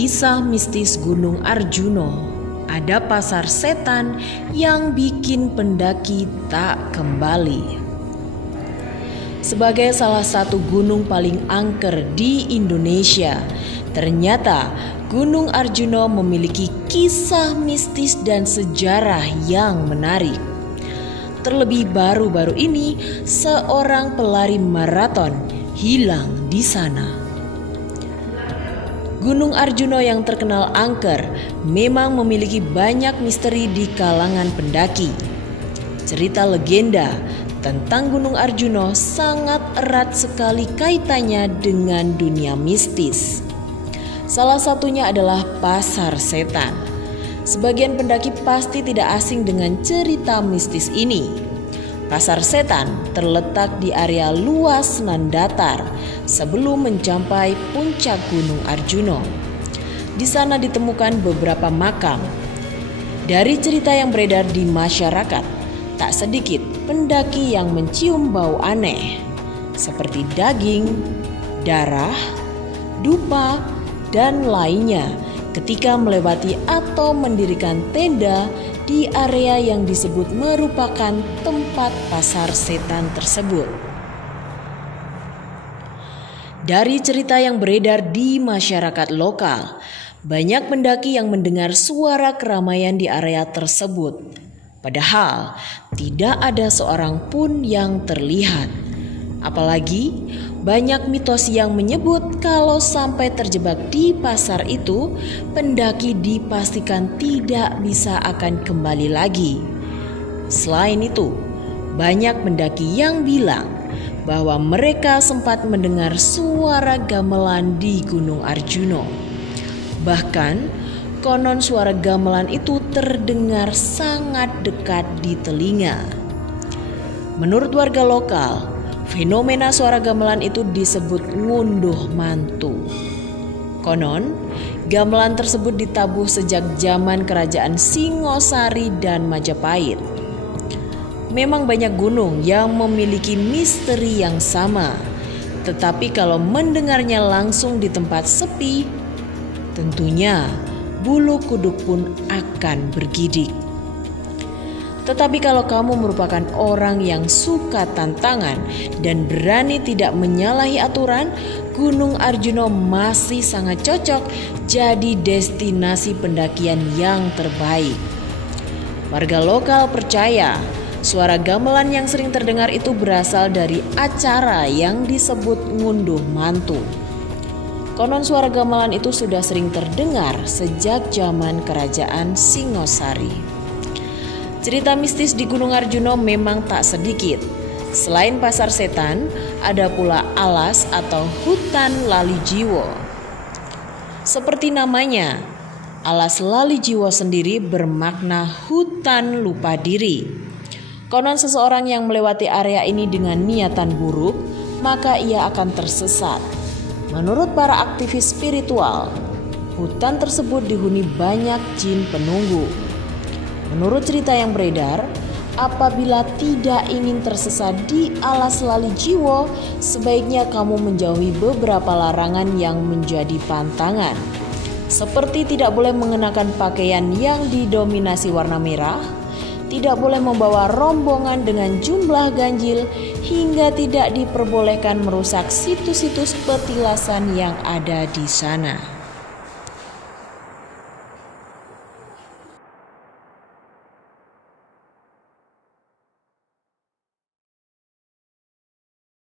Kisah mistis Gunung Arjuno. Ada pasar setan yang bikin pendaki tak kembali. Sebagai salah satu gunung paling angker di Indonesia, ternyata Gunung Arjuno memiliki kisah mistis dan sejarah yang menarik. Terlebih baru-baru ini, seorang pelari maraton hilang di sana. Gunung Arjuno yang terkenal angker memang memiliki banyak misteri di kalangan pendaki. Cerita legenda tentang Gunung Arjuno sangat erat sekali kaitannya dengan dunia mistis. Salah satunya adalah pasar setan. Sebagian pendaki pasti tidak asing dengan cerita mistis ini. Pasar setan terletak di area luas nan datar sebelum mencapai puncak Gunung Arjuno. Di sana ditemukan beberapa makam. Dari cerita yang beredar di masyarakat, tak sedikit pendaki yang mencium bau aneh seperti daging, darah, dupa, dan lainnya ketika melewati atau mendirikan tenda di area yang disebut merupakan tempat pasar setan tersebut. Dari cerita yang beredar di masyarakat lokal, banyak pendaki yang mendengar suara keramaian di area tersebut. Padahal tidak ada seorang pun yang terlihat. Apalagi banyak mitos yang menyebut kalau sampai terjebak di pasar itu, pendaki dipastikan tidak bisa akan kembali lagi. Selain itu, banyak pendaki yang bilang bahwa mereka sempat mendengar suara gamelan di Gunung Arjuno. Bahkan, konon suara gamelan itu terdengar sangat dekat di telinga. Menurut warga lokal, fenomena suara gamelan itu disebut ngunduh mantu. Konon, gamelan tersebut ditabuh sejak zaman kerajaan Singosari dan Majapahit. Memang banyak gunung yang memiliki misteri yang sama, tetapi kalau mendengarnya langsung di tempat sepi, tentunya bulu kuduk pun akan bergidik. Tetapi kalau kamu merupakan orang yang suka tantangan dan berani tidak menyalahi aturan, Gunung Arjuno masih sangat cocok jadi destinasi pendakian yang terbaik. Warga lokal percaya suara gamelan yang sering terdengar itu berasal dari acara yang disebut ngunduh mantu. Konon suara gamelan itu sudah sering terdengar sejak zaman kerajaan Singosari. Cerita mistis di Gunung Arjuno memang tak sedikit. Selain pasar setan, ada pula alas atau hutan lali jiwo. Seperti namanya, alas lali jiwo sendiri bermakna hutan lupa diri. Konon seseorang yang melewati area ini dengan niatan buruk, maka ia akan tersesat. Menurut para aktivis spiritual, hutan tersebut dihuni banyak jin penunggu. Menurut cerita yang beredar, apabila tidak ingin tersesat di alas lali jiwo, sebaiknya kamu menjauhi beberapa larangan yang menjadi pantangan. Seperti tidak boleh mengenakan pakaian yang didominasi warna merah, tidak boleh membawa rombongan dengan jumlah ganjil, hingga tidak diperbolehkan merusak situs-situs petilasan yang ada di sana.